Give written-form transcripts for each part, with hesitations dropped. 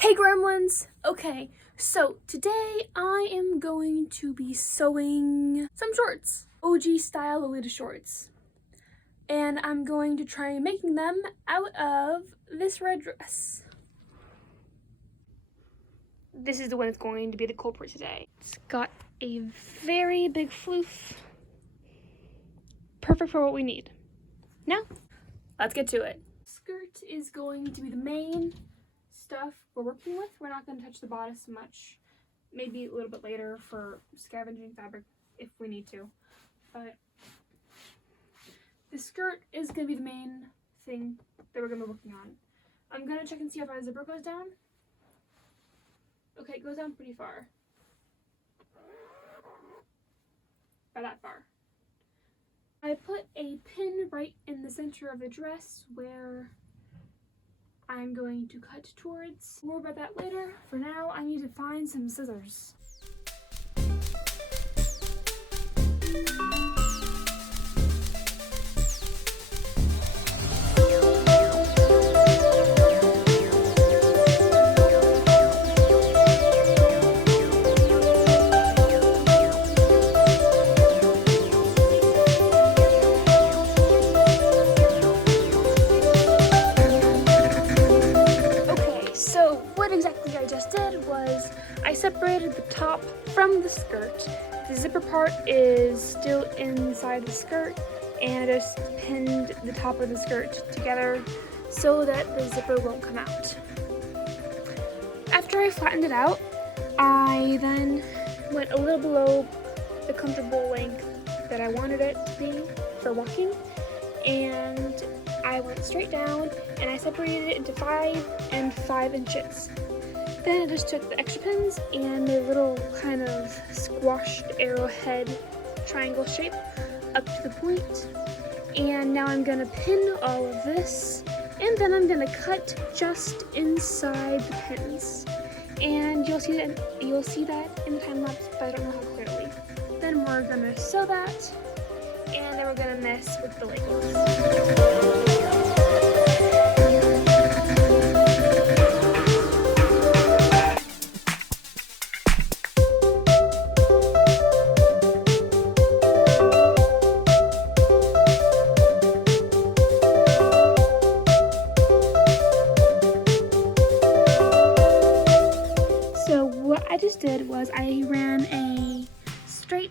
Hey gremlins! Okay, so today I am going to be sewing some shorts. Ouji style Lolita shorts. And I'm going to try making them out of this red dress. This is the one that's going to be the culprit today. It's got a very big floof. Perfect for what we need. Now, let's get to it. Skirt is going to be the main stuff we're working with. We're not going to touch the bodice much. Maybe a little bit later for scavenging fabric if we need to. But the skirt is going to be the main thing that we're going to be working on. I'm going to check and see how far the zipper goes down. Okay, it goes down pretty far. By that far. I put a pin right in the center of the dress where I'm going to cut towards. More about that later. For now, I need to find some scissors. What exactly I just did was I separated the top from the skirt. The zipper part is still inside the skirt, and I just pinned the top of the skirt together so that the zipper won't come out. After I flattened it out, I then went a little below the comfortable length that I wanted it to be for walking, and I went straight down and I separated it into 5 and 5 inches. Then I just took the extra pins and made a little kind of squashed arrowhead triangle shape up to the point. And now I'm gonna pin all of this, and then I'm gonna cut just inside the pins. And you'll see that in the time lapse, but I don't know how clearly. Then we're gonna sew that, and then we're gonna mess with the labels. What I just did was I ran a straight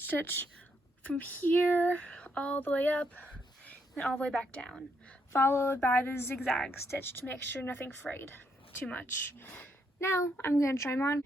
stitch from here all the way up and all the way back down, followed by the zigzag stitch to make sure nothing frayed too much. Now I'm going to try them on,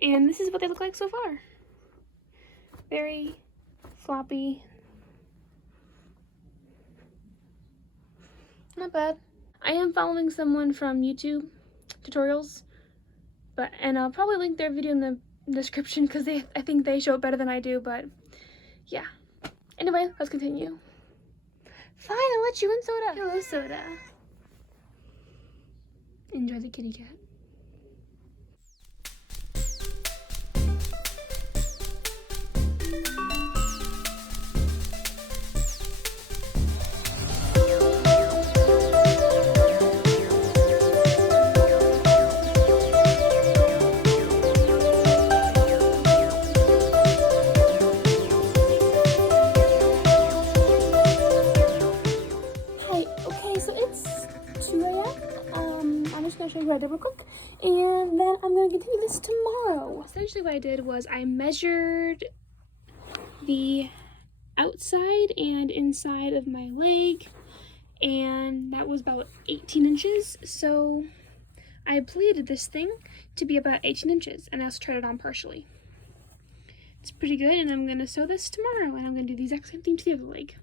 and this is what they look like so far. Very floppy. Not bad. I am following someone from YouTube tutorials. And I'll probably link their video in the description because I think they show it better than I do, but yeah. Anyway, let's continue. Fine, I'll let you in, Soda. Hello, Soda. Enjoy the kitty cat. Show you what I did real quick, and then I'm going to continue this tomorrow. Essentially what I did was I measured the outside and inside of my leg, and that was about 18 inches, so I pleated this thing to be about 18 inches, and I also tried it on partially. It's pretty good, and I'm going to sew this tomorrow, and I'm going to do the exact same thing to the other leg.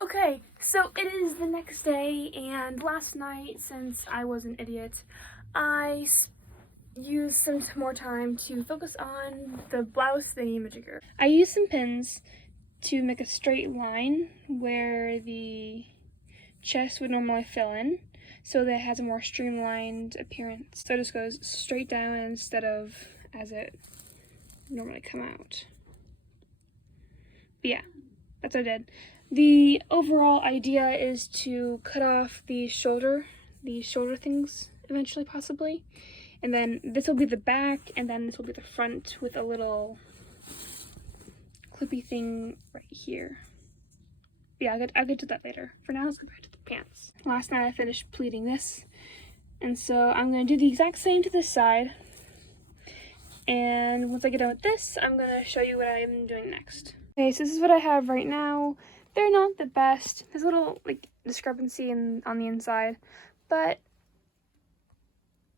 Okay, so it is the next day, and last night, since I was an idiot, I used some more time to focus on the blouse thingy-majigger. I used some pins to make a straight line where the chest would normally fill in, so that it has a more streamlined appearance. So it just goes straight down instead of as it normally come out. But yeah, that's what I did. The overall idea is to cut off these shoulder things eventually, possibly. And then this will be the back, and then this will be the front with a little clippy thing right here. Yeah, I'll get to that later. For now, let's go back to the pants. Last night I finished pleating this, and so I'm going to do the exact same to this side. And once I get done with this, I'm going to show you what I'm doing next. Okay, so this is what I have right now. They're not the best. There's a little like discrepancy on the inside, but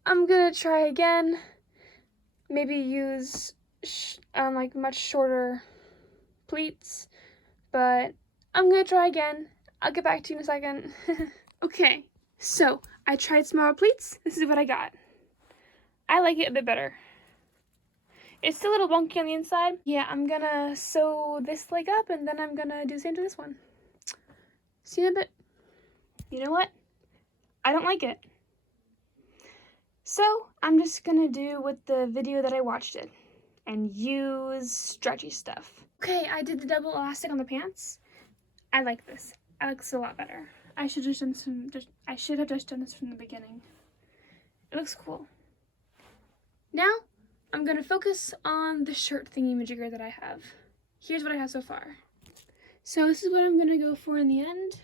I'm gonna try again. Maybe use like much shorter pleats, but I'm gonna try again. I'll get back to you in a second. Okay, so I tried smaller pleats. This is what I got. I like it a bit better. It's still a little wonky on the inside. Yeah, I'm gonna sew this leg up, and then I'm gonna do the same to this one. See you in a bit. You know what? I don't like it. So I'm just gonna do with the video that I watched it and use stretchy stuff. Okay, I did the double elastic on the pants. I like this. I like this a lot better. I should have just done this from the beginning. It looks cool. Now I'm gonna focus on the shirt thingy-majigger that I have. Here's what I have so far. So this is what I'm gonna go for in the end,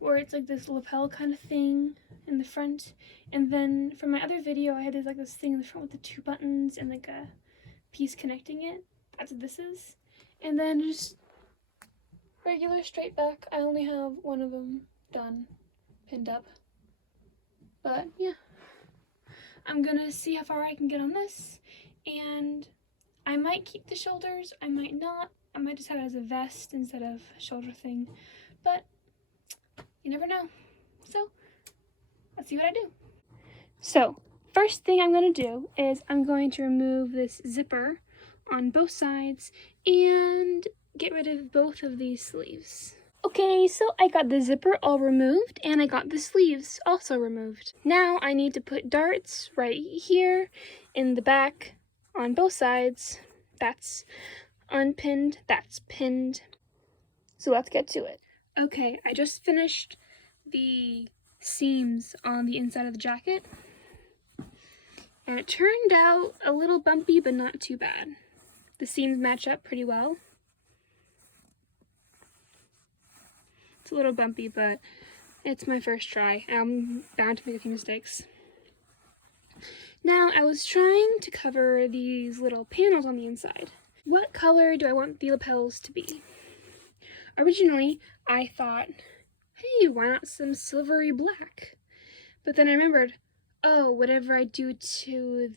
where it's like this lapel kind of thing in the front. And then for my other video, I had this thing in the front with the 2 buttons and like a piece connecting it. That's what this is. And then just regular straight back. I only have one of them done, pinned up. But yeah, I'm gonna see how far I can get on this. And I might keep the shoulders, I might not. I might just have it as a vest instead of a shoulder thing. But you never know. So let's see what I do. So first thing I'm going to do is I'm going to remove this zipper on both sides and get rid of both of these sleeves. Okay, so I got the zipper all removed and I got the sleeves also removed. Now I need to put darts right here in the back on both sides. That's unpinned, that's pinned. So let's get to it. Okay, I just finished the seams on the inside of the jacket, and it turned out a little bumpy, but not too bad. The seams match up pretty well. It's a little bumpy, but it's my first try. I'm bound to make a few mistakes. Now, I was trying to cover these little panels on the inside. What color do I want the lapels to be? Originally, I thought, hey, why not some silvery black? But then I remembered, oh, whatever I do to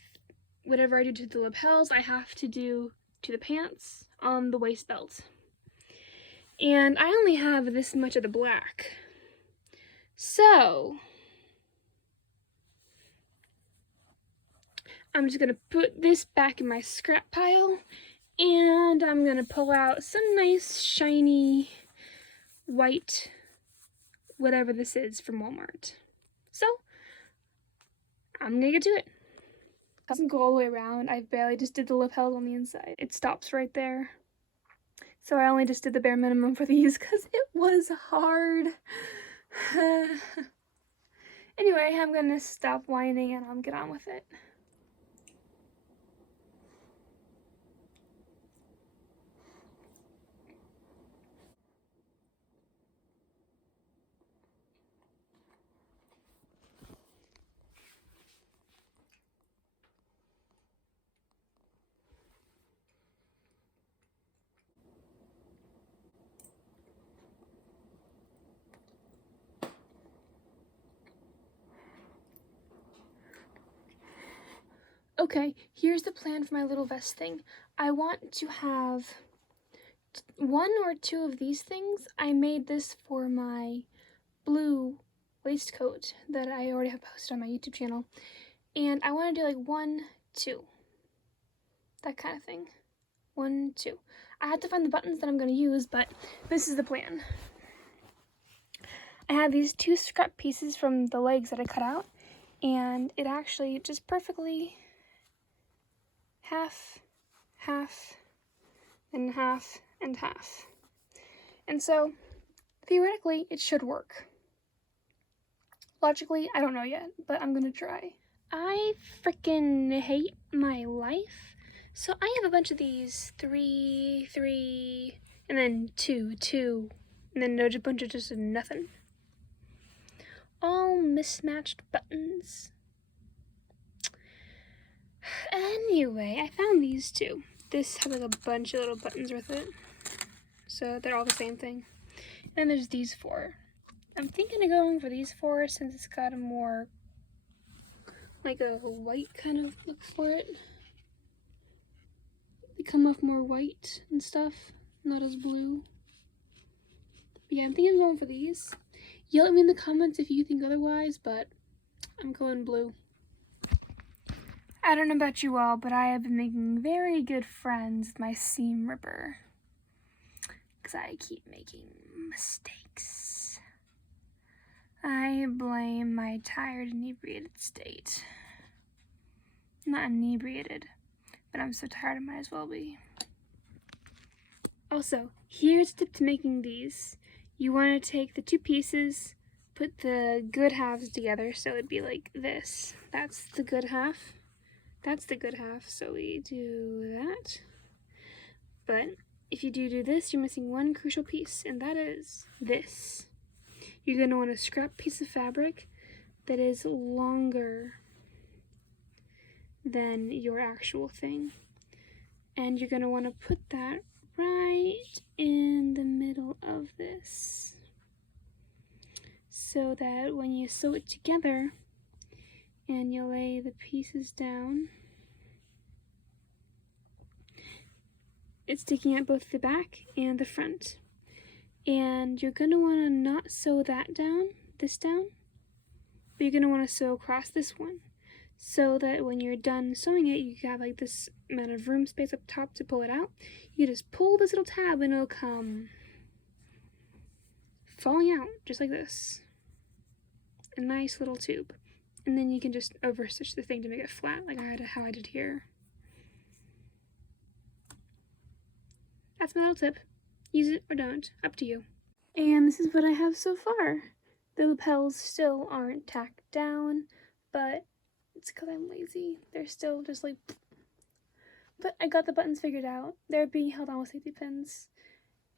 the lapels, I have to do to the pants on the waist belt. And I only have this much of the black. So I'm just gonna put this back in my scrap pile, and I'm gonna pull out some nice shiny white whatever this is from Walmart. So I'm gonna get to it. It doesn't go all the way around. I barely just did the lapels on the inside. It stops right there. So I only just did the bare minimum for these because it was hard. Anyway, I'm gonna stop whining and I'll get on with it. Okay, here's the plan for my little vest thing. I want to have 1 or 2 of these things. I made this for my blue waistcoat that I already have posted on my YouTube channel. And I want to do like 1, 2. That kind of thing. 1, 2. I had to find the buttons that I'm going to use, but this is the plan. I have these 2 scrap pieces from the legs that I cut out, and it actually just perfectly half, half, and half, and half. And so, theoretically, it should work. Logically, I don't know yet, but I'm gonna try. I freaking hate my life. So I have a bunch of these 3, 3, and then 2, 2, and then there's a bunch of just nothing. All mismatched buttons. Anyway, I found these two. This has like a bunch of little buttons with it. So they're all the same thing. And then there's these 4. I'm thinking of going for these 4 since it's got a more, like a white kind of look for it. They come off more white and stuff, not as blue. But yeah, I'm thinking of going for these. Yell at me in the comments if you think otherwise, but I'm going blue. I don't know about you all, but I have been making very good friends with my seam ripper. Because I keep making mistakes. I blame my tired, inebriated state. Not inebriated, but I'm so tired I might as well be. Also, here's a tip to making these. You want to take the 2 pieces, put the good halves together, so it'd be like this. That's the good half. That's the good half, so we do that. But if you do this, you're missing one crucial piece, and that is this. You're going to want a scrap piece of fabric that is longer than your actual thing. And you're going to want to put that right in the middle of this, so that when you sew it together and you lay the pieces down, it's sticking out both the back and the front. And you're going to want to not sew that down, this down, but you're going to want to sew across this one, so that when you're done sewing it, you have like this amount of room space up top to pull it out. You just pull this little tab and it'll come falling out just like this. A nice little tube. And then you can just over-stitch the thing to make it flat, like how I did here. That's my little tip. Use it or don't, up to you. And this is what I have so far. The lapels still aren't tacked down, but it's because I'm lazy. They're still just like... But I got the buttons figured out. They're being held on with safety pins.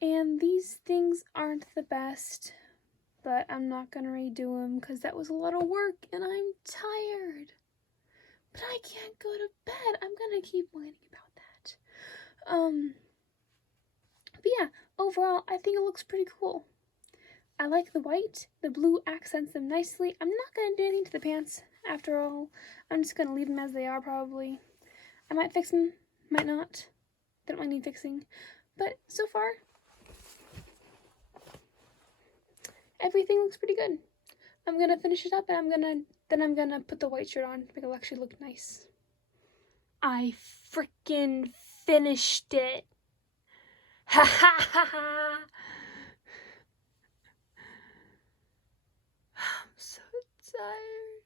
And these things aren't the best, but I'm not gonna redo them because that was a lot of work and I'm tired. But I can't go to bed. I'm gonna keep whining about that. But yeah, overall, I think it looks pretty cool. I like the white. The blue accents them nicely. I'm not gonna do anything to the pants after all. I'm just gonna leave them as they are probably. I might fix them, might not. They don't really need fixing. But so far, everything looks pretty good. I'm gonna finish it up and I'm gonna put the white shirt on to make it actually look nice. I freaking finished it. Ha ha ha ha. I'm so tired.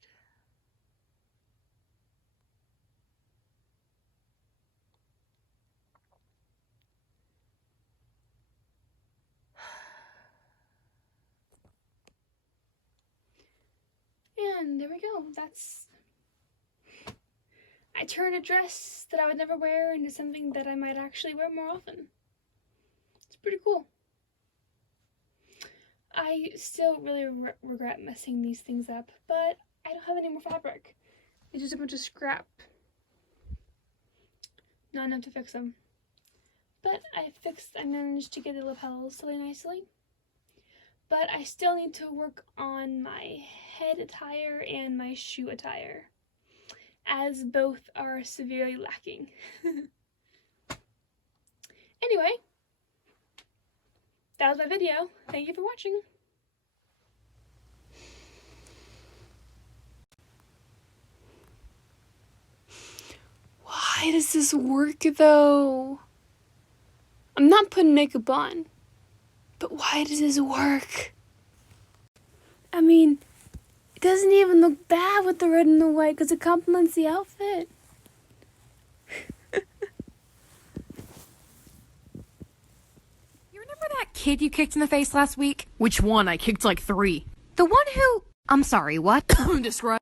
And there we go. I turned a dress that I would never wear into something that I might actually wear more often. It's pretty cool. I still really regret messing these things up, but I don't have any more fabric. It's just a bunch of scrap. Not enough to fix them. But I managed to get the lapels really nicely. But I still need to work on my head attire and my shoe attire, as both are severely lacking. Anyway, that was my video. Thank you for watching. Why does this work though? I'm not putting makeup on, but why does this work? I mean, it doesn't even look bad with the red and the white because it complements the outfit. You remember that kid you kicked in the face last week? Which one? I kicked like 3. The one who... I'm sorry, what? Describe